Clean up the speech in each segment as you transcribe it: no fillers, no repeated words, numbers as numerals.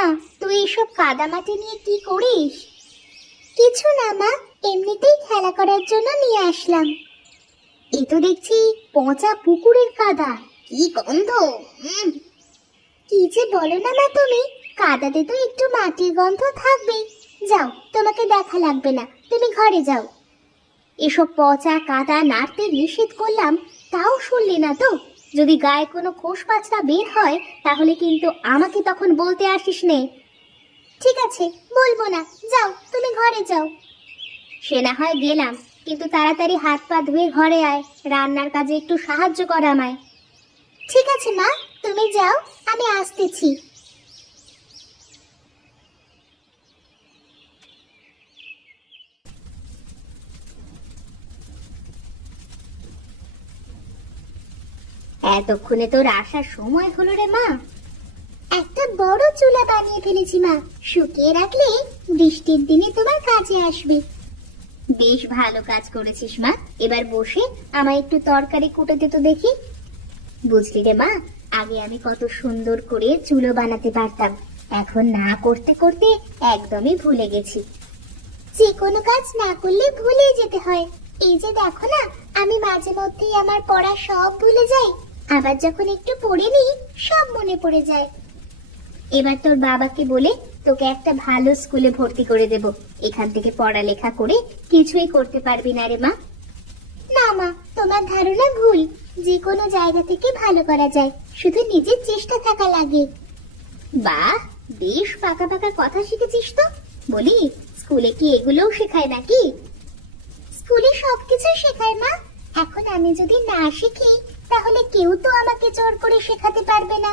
না, তুই এসব কাদামাটি নিয়ে কি করিস? কিছু না মা, এমনিতেই খেলা করার জন্য নিয়ে আসলাম। এ তো দেখছি পচা পুকুরের কাদা, কি গন্ধ! কি যে বলো না মা তুমি, কাদাতে তো একটু মাটির গন্ধ থাকবেই। যাও, তোমাকে দেখা লাগবে না, তুমি ঘরে যাও। এসব পচা কাদা নাড়তে নিষেধ করলাম, তাও শুনলি না তো। যদি গায়ে কোনো খোস পাছড়া বের হয় তাহলে কিন্তু আমাকে তখন বলতে আসিস নে। ঠিক আছে, বলবো না, যাও তুমি ঘরে যাও। সে না হয় গেলাম, কিন্তু তাড়াতাড়ি হাত পা ধুয়ে ঘরে আয়, রান্নার কাজে একটু সাহায্য কর আমায়। ঠিক আছে মা, তুমি যাও, আমি আসতেছি। এতক্ষণে তোর আসার সময় হলো রে মা। একটা বড় চুলা বানিয়ে ফেলেছি মা, শুকিয়ে রাখলে বৃষ্টির দিনে তোমার কাজে আসবে। বেশ ভালো কাজ করেছিস মা। এবার বসে আমায় একটু তরকারি কুটে দে তো দেখি। বুঝলি রে মা, আগে আমি কত সুন্দর করে চুলো বানাতে পারতাম, এখন না করতে করতে একদমই ভুলে গেছি। যে কোনো কাজ না করলে ভুলে যেতে হয়। এই যে দেখো না, আমি মাঝে মধ্যেই আমার পড়া সব ভুলে যাই, আবার যখন একটু পড়ে নিই সব মনে পড়ে যায়। এবার তোর বাবাকে বলে তোকে একটা ভালো স্কুলে ভর্তি করে দেব। এখান থেকে পড়ালেখা করে কিছুই করতে পারবি না রে মা। না মা, তোমার ধারণা ভুল। যে কোনো জায়গা থেকে ভালো করা যায়, শুধু নিজের চেষ্টা থাকা লাগে। বাহ, বেশ পাকা পাকা কথা শিখেছিস তো। বলি, স্কুলে কি এগুলোও শেখায় নাকি? স্কুলে সবকিছু শেখায় মা। এখন আমি যদি না শিখি তাহলে কেউ তো আমাকে জোর করে শেখাতে পারবে না।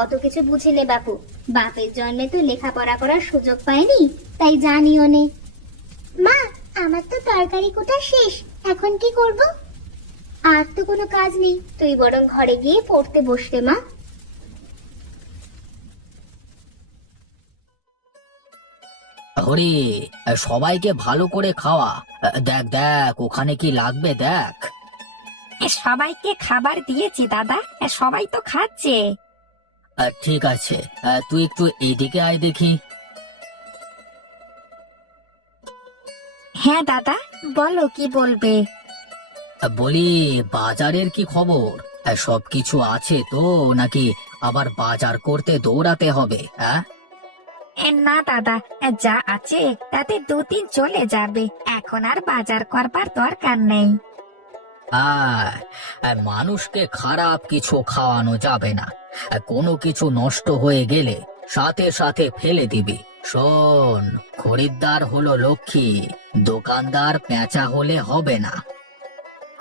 অত কিছু বুঝি নে বাপু, বাপের জন্মে তো লেখাপড়া করার সুযোগ পাইনি, তাই জানিও নে। মা, আমার তো তরকারি কোটা শেষ, এখন কি করব? আর তো কোনো কাজ নেই, তুই বরং ঘরে গিয়ে পড়তে বসলে মা। হরি, সবাইকে ভালো করে খাওয়া। দেখ দেখ, ওখানে কি লাগবে দেখ। সবাইকে খাবার দিয়েছি দাদা, সবাই তো খাচ্ছে। ঠিক আছে, তুই একটু এদিকে আয় দেখি। হ্যাঁ দাদা, বলো কি বলবে। বলি, বাজারের কি খবর? সবকিছু আছে তো, নাকি আবার বাজার করতে দৌড়াতে হবে? হ্যাঁ, না দাদা, যা আছে তাতে দুদিন চলে যাবে, এখন আর বাজার করবার দরকার নেই। মানুষকে খারাপ কিছু খাওয়ানো যাবে না। কোনো কিছু নষ্ট হয়ে গেলে সাথে সাথে ফেলে দিবি। শোন, খরিদ্দার হলো লক্ষ্মী, দোকানদার পেঁচা হলে হবে না।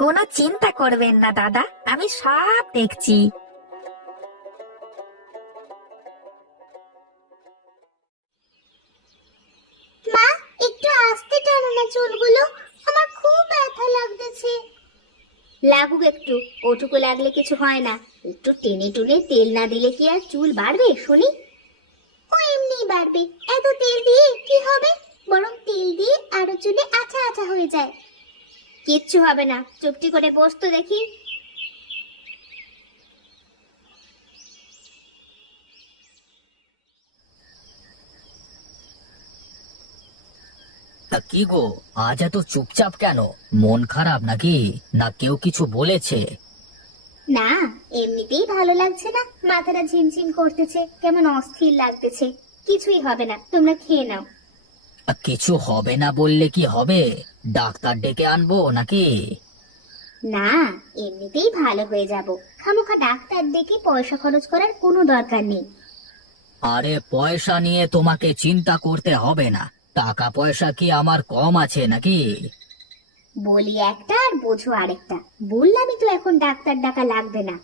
কোনো চিন্তা করবেন না দাদা, আমি সব দেখছি। মা, একটু আস্তে টানো না চুলগুলো, আমার খুব ব্যথা লাগতেছে। লাগুক একটু, ওটুকু লাগলে কিছু হয় না। একটু টেনে টুনে তেল না দিলে কি আর চুল বাড়বে শুনি? ও এমনি বাড়বে, এত তেল দিয়ে কি হবে? বরং তেল দিয়ে আরো চুলে আঠা আঠা হয়ে যায়। কিচ্ছু হবে না, চুপটি করে বস তো দেখি। কি গো, আজ এত চুপচাপ কেন? মন খারাপ নাকি? না কেউ কিছু বলেছে? না, এমনিতেই ভালো লাগছে না, মাথাটা ঝিমঝিম করতেছে, কেমন অস্থির লাগতেছে। কিছুই হবে না, তোমরা খেয়ে নাও। কিছু হবে না বললে কি হবে? ডাক্তার ডেকে আনবো নাকি? না, এমনিতেই ভালো হয়ে যাব। খামোখা ডাক্তার ডেকে পয়সা খরচ করার কোনো দরকার নেই। আরে, পয়সা নিয়ে তোমাকে চিন্তা করতে হবে না। টাকা পয়সা কি আমার কম আছে নাকি? বলি একটা আর বোঝো আরেকটা। বললামই তো এখন ডাক্তার ডাকা লাগবে না।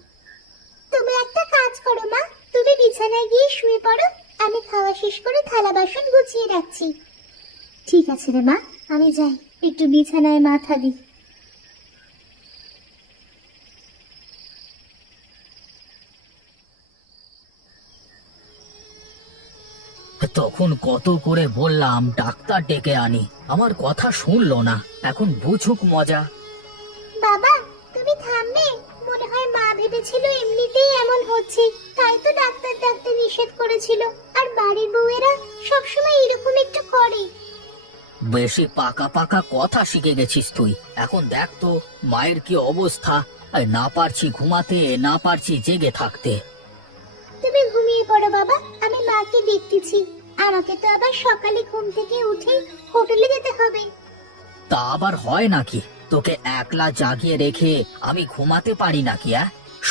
তুমি একটা কাজ করো মা, তুমি বিছানায় গিয়ে শুয়ে পড়ো, আমি খাওয়া শেষ করে থালা বাসন গুছিয়ে রাখছি। ঠিক আছে রে মা, আমি যাই, একটু বিছানায় মাথা দিই। তখন কত করে বললাম ডাক্তার ডেকে আনি, আমার কথা শুনলো না। এখন বুঝুক মজা। বাবা, তুমি থামবে? মনে হয় মা ভেবেছিল এমনিতেই এমন হচ্ছে, তাই তো ডাক্তার ডাকতে নিষেধ করেছিল, আর বাড়ির বউয়েরা সবসময় এরকম একটু করে। বেশি পাকা পাকা কথা শিখে গেছিস তুই। এখন দেখ তো মায়ের কি অবস্থা। আর না পারছি ঘুমাতে, না পারছি জেগে থাকতে। তুমি ঘুমিয়ে পড়ো বাবা, আমি মাকে দেখতেছি। আমাকে তো আবার সকালে ঘুম থেকে উঠে হোটেলে যেতে হবে। তা আবার হয় নাকি? তোকে একলা জাগিয়ে রেখে আমি ঘুমাতে পারি নাকি?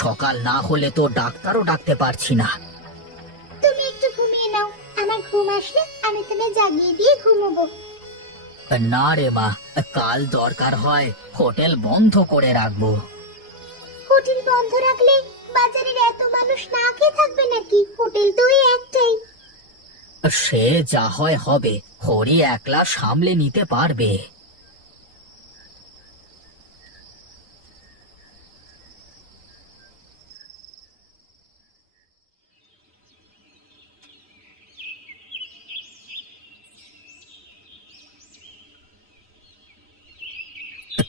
সকাল না হলে তো ডাক্তারও ডাকতে পারছি না। তুমি একটু ঘুমিয়ে নাও, আমার ঘুম আসলে আমি তোমায় জাগিয়ে দিয়ে ঘুমোবো। না রে মা, কাল দরকার হয় হোটেল বন্ধ করে রাখবো। হোটেল বন্ধ রাখলে বাজারের এত মানুষ না খেয়ে থাকবে নাকি? হোটেল তো ওই একটাই। সে যা হয় হবে, হরি একলা সামলে নিতে পারবে।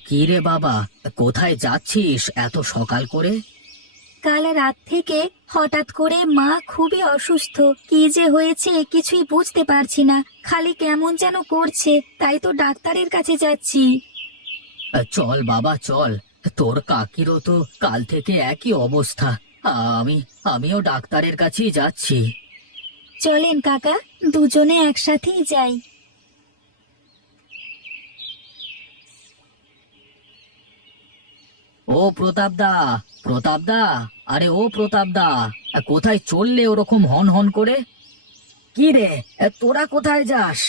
কি রে বাবা, কোথায় যাচ্ছিস এত সকাল করে? কাল রাত থেকে হঠাৎ করে মা খুবই অসুস্থ। কি যে হয়েছে কিছুই বুঝতে পারছি না, খালি কেমন যেন করছে, তাই তো ডাক্তারের কাছে যাচ্ছি। চল বাবা চল, তোর কাকিরও তো কাল থেকে একই অবস্থা। আমিও ডাক্তারের কাছেই যাচ্ছি। চলেন কাকা, দুজনে একসাথেই যাই। ও প্রতাপদা, প্রতাপদা, আরে ও প্রতাপদা, কোথায় চললে ওরকম হন হন করে? কি রে, তোরা কোথায় যাস?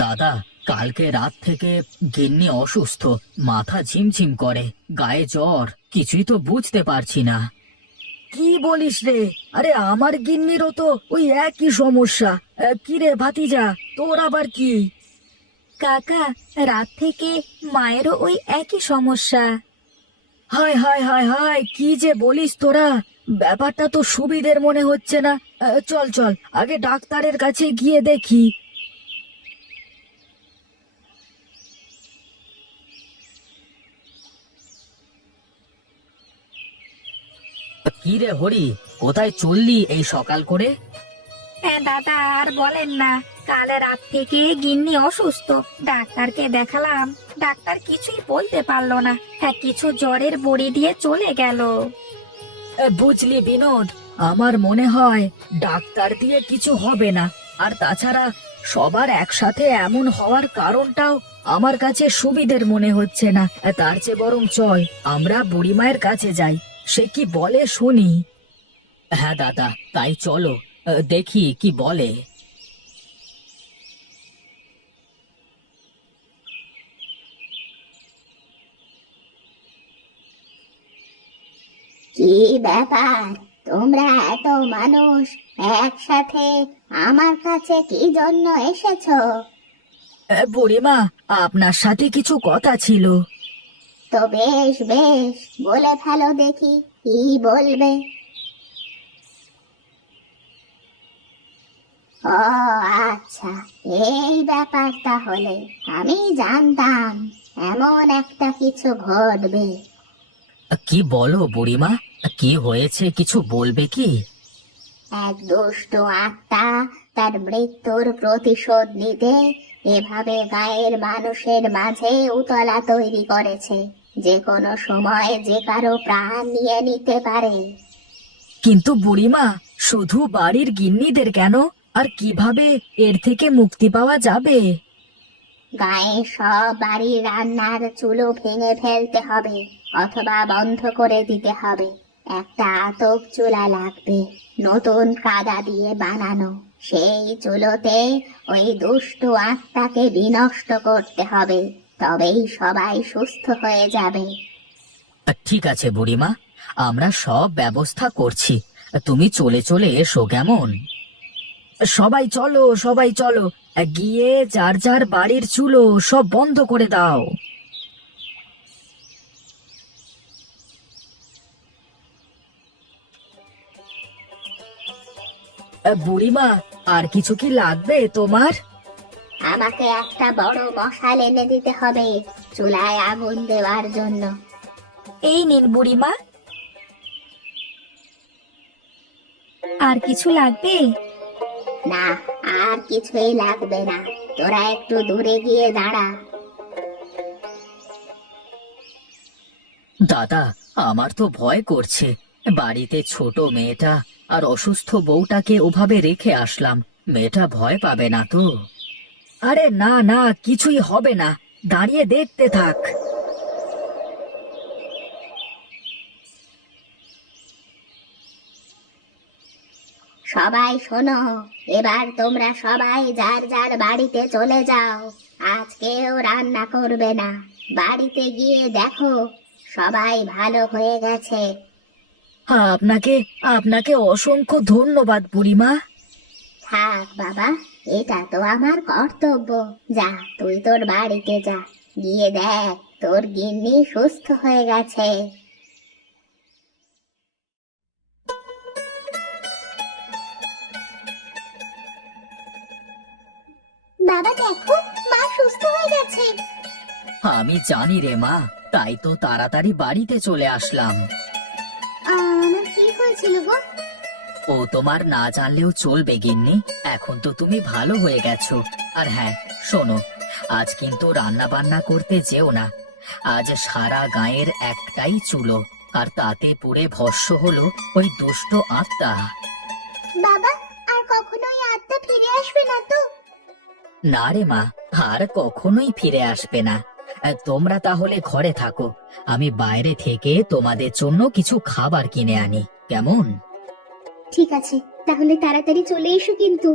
দাদা, কালকে রাত থেকে গিন্নি অসুস্থ, মাথা ঝিমঝিম করে, গায়ে জ্বর, কিছুই তো বুঝতে পারছি না। কি বলিস রে? আরে আমার গিন্নিরও তো ওই একই সমস্যা। কি রে ভাতিজা, তোর আবার কি? কাকা, রাত থেকে মায়েরও ওই একই সমস্যা। হায় হায় হায় হায়, কি যে বলিস তোরা! ব্যাপারটা তো সুবিধের মনে হচ্ছে না। চল চল, আগে ডাক্তারের কাছে গিয়ে দেখি। কি রে হরি, কোথায় চললি এই সকাল করে? হ্যাঁ দাদা, আর বলেন না, কাল রাত থেকে গিন্নি অসুস্থ। ডাক্তারকে দেখালাম, ডাক্তার কিছুই বলতে পারলো না। হ্যাঁ, কিছু জ্বরের বড়ি দিয়ে চলে গেল। বুঝলি বিনোদ, আমার মনে হয় ডাক্তার দিয়ে কিছু হবে না। আর তাছাড়া সবার একসাথে এমন হওয়ার কারণটাও আমার কাছে সুবিধের মনে হচ্ছে না। তার চেয়ে বরং চল আমরা বুড়িমায়ের কাছে যাই, সে কি বলে শুনি। হ্যাঁ দাদা, তাই চলো, দেখি কি বলে। কি ব্যাপার, তোমরা এত মানুষ একসাথে আমার কাছে কি জন্য এসেছো? বুড়িমা, আপনার সাথে কিছু কথা ছিল। তো বেশ বেশ, বলে ফেলো দেখি, কি বলবে? ও আচ্ছা, এই ব্যাপার তাহলে। আমি জানতাম এমন একটা কিছু ঘটবে। কি বলো বুড়িমা, কি হয়েছে কিছু বলবে কি? এক দুষ্ট আত্মা তার মৃত্যুর প্রতিশোধ নিতে এভাবে গায়ের মানুষের মাঝে উতলা তৈরি করেছে, যে কোনো সময় যে কারো প্রাণ নিয়ে নিতে পারে। কিন্তু বুড়িমা, শুধু বাড়ির গিন্নিদের কেন? আর কিভাবে এর থেকে মুক্তি পাওয়া যাবে? গায়ে সব বাড়ির রান্নার চুলো ভেঙে ফেলতে হবে, অথবা বন্ধ করে দিতে হবে। একটা আতপ চুলা লাগবে, নতুন কাদা দিয়ে বানানো। সেই চুলোতে ওই দুষ্টু আত্মাকে বিনষ্ট করতে হবে, তবেই সবাই সুস্থ হয়ে যাবে। ঠিক আছে বুড়িমা, আমরা সব ব্যবস্থা করছি, তুমি চলে চলে এসো কেমন? সবাই চলো, সবাই চলো, গিয়ে যার যার বাড়ির চুলো সব বন্ধ করে দাও। বুড়িমা, আর কিছু কি লাগবে তোমার? আমাকে একটা বড় মশাল এনে দিতে হবে চুলায় আগুন দেওয়ার জন্য। এই নিন বুড়িমা। আর কিছু লাগবে? না, আর কিছুই লাগবে না, তোরা একটু দূরে গিয়ে দাঁড়া। দাদা, আমার তো ভয় করছে। বাড়িতে ছোট মেয়েটা আর অসুস্থ বউটাকে ওভাবে রেখে আসলাম, মেয়েটা ভয় পাবে না তো? আরে না না, কিছুই হবে না, দাঁড়িয়ে দেখতে থাক। সবাই শোনো, এবার তোমরা সবাই যার যার বাড়িতে চলে যাও। আজ কেউ রান্না করবে না। বাড়িতে গিয়ে দেখো সবাই ভালো হয়ে গেছে। আপনাকে আপনাকে অসংখ্য ধন্যবাদ বুড়িমা। থাক বাবা, এটা তো আমার কর্তব্য। যা, তুই তোর বাড়িতে যা, গিয়ে দেখ তোর গিন্নি সুস্থ হয়ে গেছে। বাবা দেখো, মা সুস্থ হয়ে গেছে। আমি জানি রে মা, তাই তো তাড়াতাড়ি বাড়িতে চলে আসলাম। আমার কি হয়েছিল গো? ও তোমার না জানলেও চলবে গিন্নি, এখন তো তুমি ভালো হয়ে গেছো। আর হ্যাঁ শোনো, আজ কিন্তু রান্না বান্না করতে যেও না। আজ সারা গায়ের একটাই চুলো, আর তাতে পুড়ে ভস্ম হলো ওই দুষ্ট আত্মা। বাবা, আর কখনোই আত্মা ফিরে আসবে না তো? না রে মা, আর কখনোই ফিরে আসবে না। তোমরা তাহলে ঘরে থাকো, আমি বাইরে থেকে তোমাদের জন্য কিছু খাবার কিনে আনি, কেমন? ঠিক আছে, তাহলে তাড়াতাড়ি চলে এসো কিন্তু।